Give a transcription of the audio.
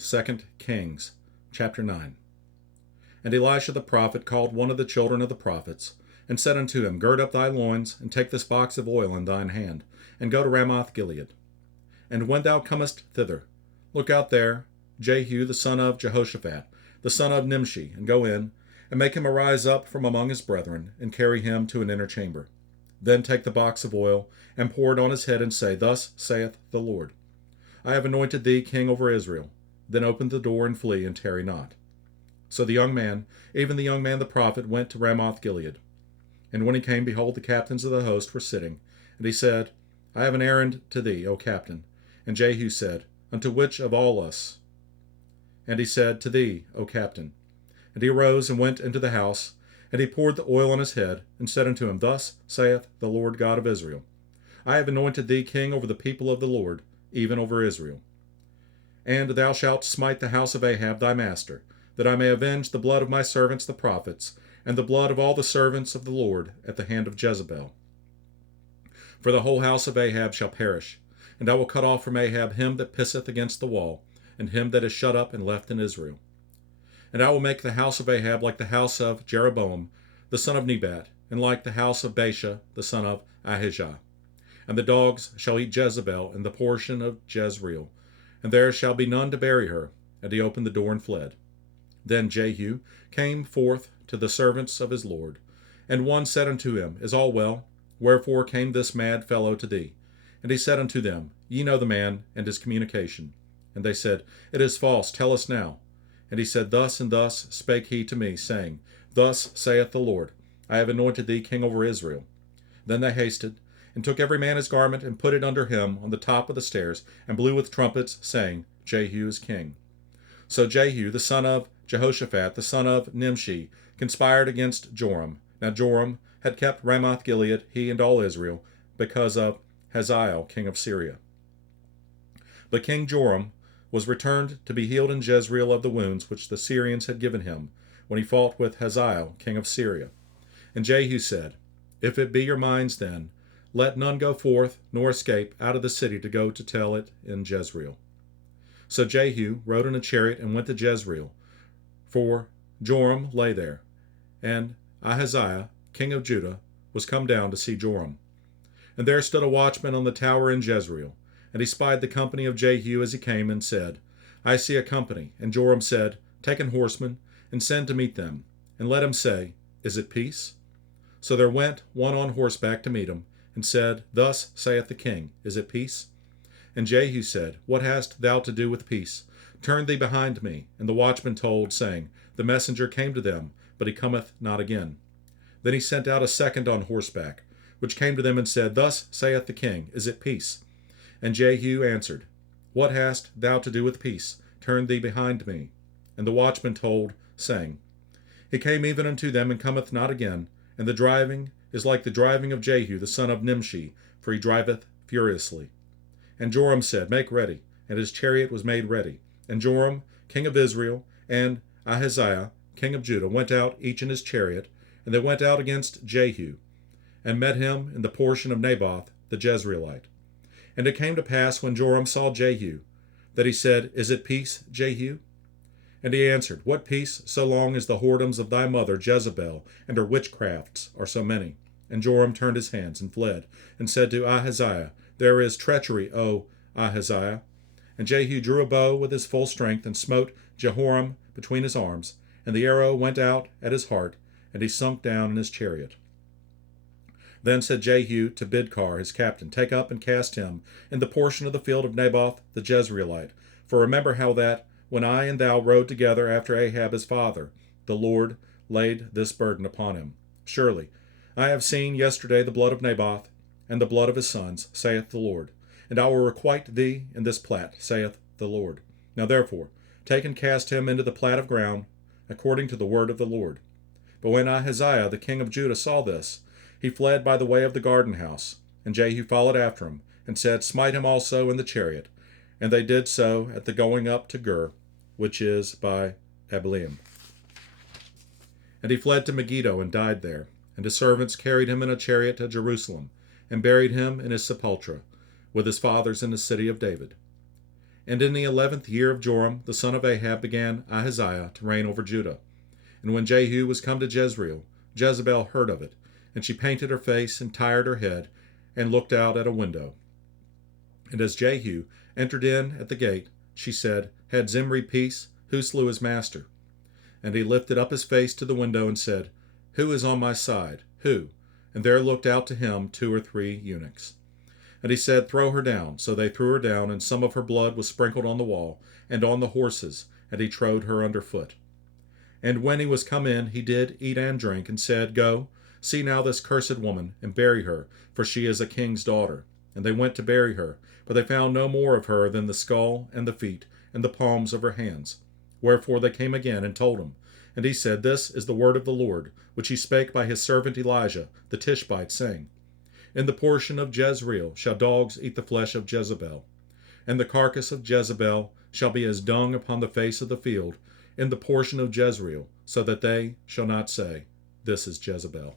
2 Kings, chapter 9. And Elisha the prophet called one of the children of the prophets, and said unto him, Gird up thy loins, and take this box of oil in thine hand, and go to Ramoth Gilead. And when thou comest thither, look out there Jehu the son of Jehoshaphat, the son of Nimshi, and go in, and make him arise up from among his brethren, and carry him to an inner chamber. Then take the box of oil, and pour it on his head, and say, Thus saith the Lord, I have anointed thee king over Israel. Then open the door, and flee, and tarry not. So the young man, even the young man the prophet, went to Ramoth Gilead. And when he came, behold, the captains of the host were sitting. And he said, I have an errand to thee, O captain. And Jehu said, Unto which of all us? And he said, To thee, O captain. And he arose and went into the house, and he poured the oil on his head, and said unto him, Thus saith the Lord God of Israel, I have anointed thee king over the people of the Lord, even over Israel. And thou shalt smite the house of Ahab thy master, that I may avenge the blood of my servants the prophets, and the blood of all the servants of the Lord at the hand of Jezebel. For the whole house of Ahab shall perish, and I will cut off from Ahab him that pisseth against the wall, and him that is shut up and left in Israel. And I will make the house of Ahab like the house of Jeroboam the son of Nebat, and like the house of Baasha the son of Ahaziah. And the dogs shall eat Jezebel in the portion of Jezreel, and there shall be none to bury her. And he opened the door and fled. Then Jehu came forth to the servants of his lord, and one said unto him, Is all well? Wherefore came this mad fellow to thee? And he said unto them, Ye know the man and his communication. And they said, It is false, tell us now. And he said, Thus and thus spake he to me, saying, Thus saith the Lord, I have anointed thee king over Israel. Then they hasted, and took every man his garment, and put it under him on the top of the stairs, and blew with trumpets, saying, Jehu is king. So Jehu, the son of Jehoshaphat, the son of Nimshi, conspired against Joram. Now Joram had kept Ramoth Gilead, he and all Israel, because of Ahaziah, king of Syria. But King Joram was returned to be healed in Jezreel of the wounds which the Syrians had given him, when he fought with Ahaziah, king of Syria. And Jehu said, If it be your minds then, let none go forth, nor escape out of the city to go to tell it in Jezreel. So Jehu rode in a chariot and went to Jezreel, for Joram lay there, and Ahaziah, king of Judah, was come down to see Joram. And there stood a watchman on the tower in Jezreel, and he spied the company of Jehu as he came, and said, I see a company. And Joram said, Take an horseman, and send to meet them, and let him say, Is it peace? So there went one on horseback to meet him, and said, Thus saith the king, Is it peace? And Jehu said, What hast thou to do with peace? Turn thee behind me. And the watchman told, saying, The messenger came to them, but he cometh not again. Then he sent out a second on horseback, which came to them and said, Thus saith the king, Is it peace? And Jehu answered, What hast thou to do with peace? Turn thee behind me. And the watchman told, saying, He came even unto them, and cometh not again, and the driving is like the driving of Jehu the son of Nimshi, for he driveth furiously. And Joram said, Make ready. And his chariot was made ready. And Joram, king of Israel, and Ahaziah, king of Judah, went out, each in his chariot, and they went out against Jehu, and met him in the portion of Naboth the Jezreelite. And it came to pass, when Joram saw Jehu, that he said, Is it peace, Jehu? And he answered, What peace, so long as the whoredoms of thy mother Jezebel and her witchcrafts are so many? And Joram turned his hands and fled, and said to Ahaziah, There is treachery, O Ahaziah. And Jehu drew a bow with his full strength, and smote Jehoram between his arms, and the arrow went out at his heart, and he sunk down in his chariot. Then said Jehu to Bidkar his captain, Take up and cast him in the portion of the field of Naboth the Jezreelite. For remember how that, when I and thou rode together after Ahab his father, the Lord laid this burden upon him. Surely I have seen yesterday the blood of Naboth, and the blood of his sons, saith the Lord. And I will requite thee in this plat, saith the Lord. Now therefore, take and cast him into the plat of ground, according to the word of the Lord. But when Ahaziah the king of Judah saw this, he fled by the way of the garden house. And Jehu followed after him, and said, Smite him also in the chariot. And they did so at the going up to Gur, which is by Abeleam. And he fled to Megiddo, and died there. And his servants carried him in a chariot to Jerusalem, and buried him in his sepulchre, with his fathers in the city of David. And in the 11th year of Joram, the son of Ahab, began Ahaziah to reign over Judah. And when Jehu was come to Jezreel, Jezebel heard of it, and she painted her face and tired her head, and looked out at a window. And as Jehu entered in at the gate, she said, Had Zimri peace? Who slew his master? And he lifted up his face to the window and said, Who is on my side? Who? And there looked out to him 2 or 3 eunuchs. And he said, Throw her down. So they threw her down, and some of her blood was sprinkled on the wall, and on the horses, and he trode her under foot. And when he was come in, he did eat and drink, and said, Go, see now this cursed woman, and bury her, for she is a king's daughter. And they went to bury her, but they found no more of her than the skull, and the feet, and the palms of her hands. Wherefore they came again, and told him. And he said, This is the word of the Lord, which he spake by his servant Elijah, the Tishbite, saying, In the portion of Jezreel shall dogs eat the flesh of Jezebel, and the carcass of Jezebel shall be as dung upon the face of the field, in the portion of Jezreel, so that they shall not say, This is Jezebel.